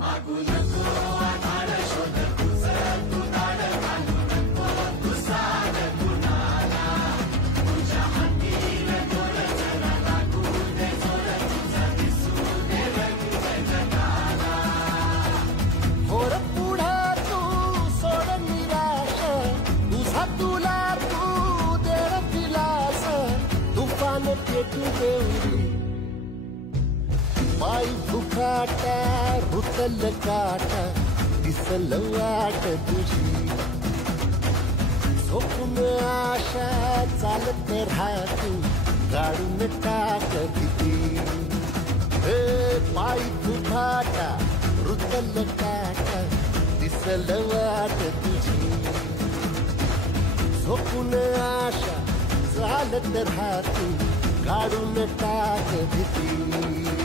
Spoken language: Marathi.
मागू नको आधार शोध तुझं तू दाड घालू नको तू साध कुणाला तुझ्या हातीन दोर जरा लागू दे जोर तुझा दिसू दे रंग जगाला होर पुढे तू सोड निराश तुझा तुला तू दे दिलास तुफान पेटू देऊरी पायी फुकाटा रुतल काटा दिसल वाट तुझी झोपून आशा चालत राहतू काढून टाक भीती पायी फुकाटा रुतल काटा दिसल वाट तुझी झोपून आशा चालत राहतू काढून टाक भीती